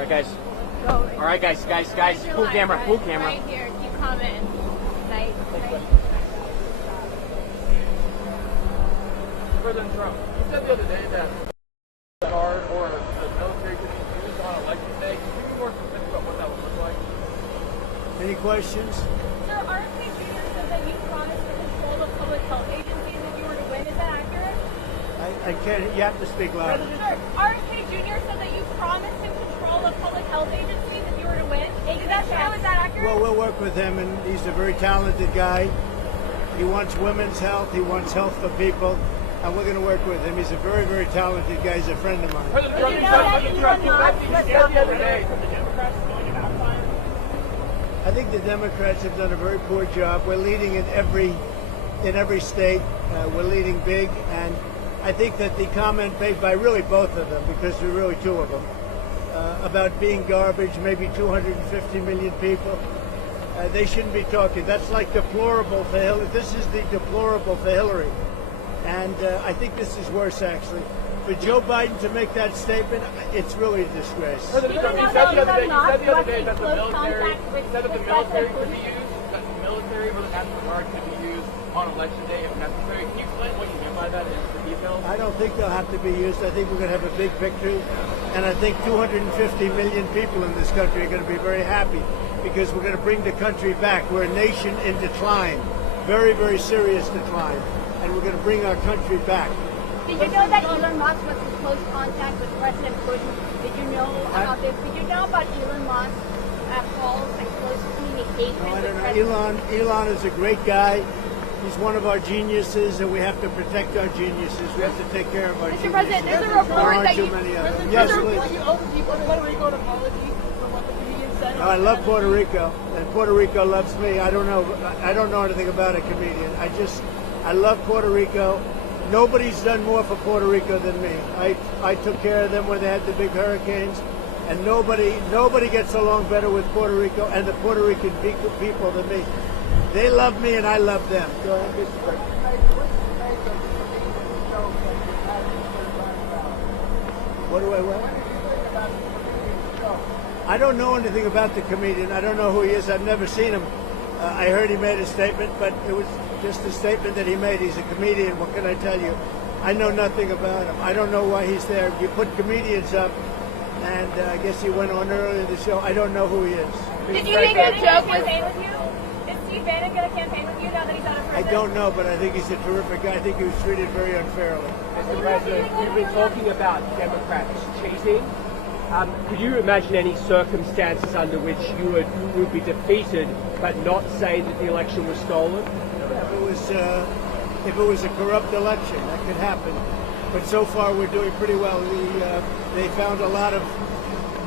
right, guys. Go. All right, guys. Full camera. Right here. Keep commenting. Right. President Trump, you said the other day that guard or the military could be used on election day. Can you be more specific about what that would look like? Any questions? Sir, RFK Jr. said that you promised to control the public health agencies if you were to win. Is that accurate? I can't. You have to speak louder. Sir, RFK Jr. said that you promised to control the public health agencies if you were to win. Is that true? Is that accurate? Well, we'll work with him, and he's a very talented guy. He wants women's health. He wants health for people. And we're going to work with him. He's a very, very talented guy. He's a friend of mine. President Trump, you know that Elon Musk was the other day from the Democrats going to backfire? I think the Democrats have done a very poor job. We're leading in every state. We're leading big, and I think that the comment made by really both of them, because there are really two of them, about being garbage, maybe 250 million people, they shouldn't be talking. That's like deplorable for Hillary. This is the deplorable for Hillary. And I think this is worse, actually. For Joe Biden to make that statement, it's really a disgrace. President Trump, you said the other day that the military could be used, that the military or the National Guard could be used on election day if necessary. Can you explain what you mean by that in the details? I don't think they'll have to be used. I think we're going to have a big victory. And I think 250 million people in this country are going to be very happy because we're going to bring the country back. We're a nation in decline, very, very serious decline. And we're going to bring our country back. Did you know that Elon Musk was in close contact with President Bush? Did you know about this? Did you know about Elon Musk calls and close communication with President? Elon is a great guy. He's one of our geniuses, and we have to protect our geniuses. We have to take care of our geniuses. Mr. President, there's a report that too many of them. Yes, please. You owe the people of Puerto Rico an apology for what the comedian said. I love Puerto Rico, and Puerto Rico loves me. I don't know anything about a comedian. I love Puerto Rico. Nobody's done more for Puerto Rico than me. I took care of them when they had the big hurricanes, and nobody gets along better with Puerto Rico and the Puerto Rican people than me. They love me and I love them. Go ahead, Mr. President. I don't know anything about the comedian. I don't know who he is. I've never seen him. I heard he made a statement, but it was just a statement that he made. He's a comedian. What can I tell you? I know nothing about him. I don't know why he's there. You put comedians up, and I guess he went on earlier in the show. I don't know who he is. Did you think that joke was campaign with you? Is Steve Bannon going to campaign with you now that he's out of prison? I don't know, but I think he's a terrific guy. I think he was treated very unfairly. Mr. President, you've been talking about Democrats cheating. Could you imagine any circumstances under which you would be defeated but not say that the election was stolen? If it was a corrupt election, that could happen. But so far, we're doing pretty well. They found a lot of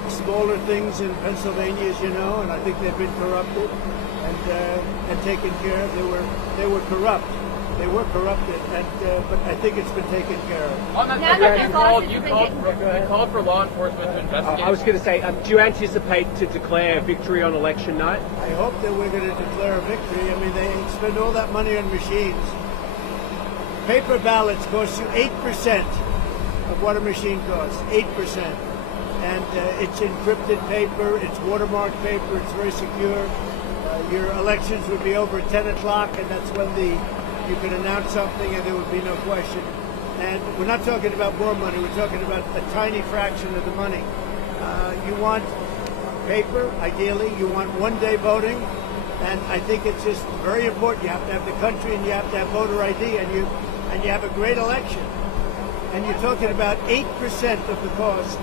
smaller things in Pennsylvania, as you know, and I think they've been corrupted and taken care of. They were corrupt. They were corrupted, but I think it's been taken care of. On that you called for law enforcement to investigate. I was going to say, do you anticipate to declare victory on election night? I hope that we're going to declare a victory. I mean, they spend all that money on machines. Paper ballots cost you 8% of what a machine costs, 8%. And it's encrypted paper, it's watermarked paper, it's very secure. Your elections would be over at 10 o'clock, and that's when you can announce something and there would be no question. And we're not talking about more money, we're talking about a tiny fraction of the money. You want paper, ideally, you want one-day voting, and I think it's just very important. You have to have the country and you have to have voter ID, and you have a great election. And you're talking about 8% of the cost.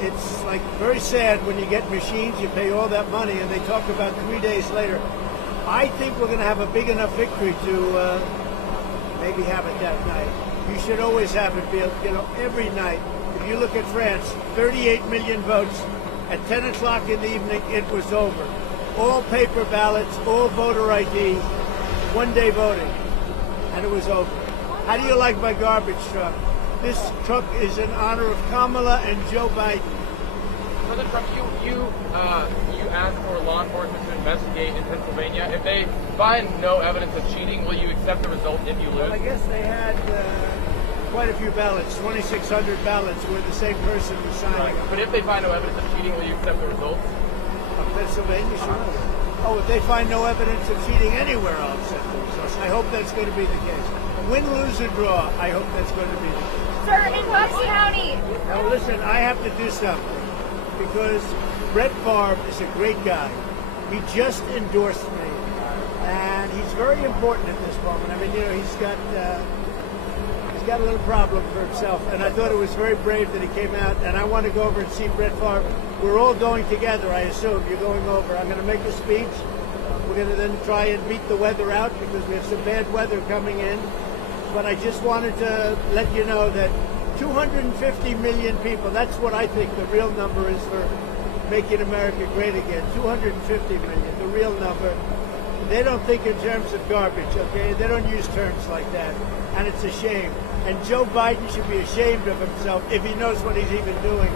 It's like very sad when you get machines, you pay all that money, and they talk about 3 days later. I think we're going to have a big enough victory to maybe have it that night. You should always have it, every night. If you look at France, 38 million votes. At 10 o'clock in the evening, it was over. All paper ballots, all voter ID, one-day voting, and it was over. How do you like my garbage truck? This truck is in honor of Kamala and Joe Biden. President Trump, you asked for law enforcement to investigate in Pennsylvania. If they find no evidence of cheating, will you accept the result if you lose? Well, I guess they had quite a few ballots, 2,600 ballots, where the same person was signing them. But if they find no evidence of cheating, will you accept the results? Of Pennsylvania, sure. Oh, if they find no evidence of cheating anywhere, I'll accept the results. I hope that's going to be the case. Win, lose, or draw, I hope that's going to be the case. Sir, in Bucks County. Now listen, I have to do something because Brett Favre is a great guy. He just endorsed me, and he's very important at this moment. I mean, you know, he's got a little problem for himself, and I thought it was very brave that he came out. And I want to go over and see Brett Favre. We're all going together, I assume. You're going over. I'm going to make a speech. We're going to then try and beat the weather out because we have some bad weather coming in. But I just wanted to let you know that 250 million people, that's what I think the real number is for making America great again. 250 million, the real number. They don't think in terms of garbage, okay? They don't use terms like that. And it's a shame. And Joe Biden should be ashamed of himself if he knows what he's even doing.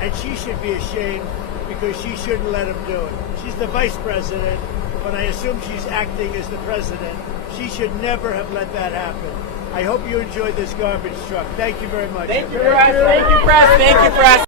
And she should be ashamed because she shouldn't let him do it. She's the vice president, but I assume she's acting as the president. She should never have let that happen. I hope you enjoyed this garbage truck. Thank you very much. Thank you, press. Thank you, press. Thank you, press.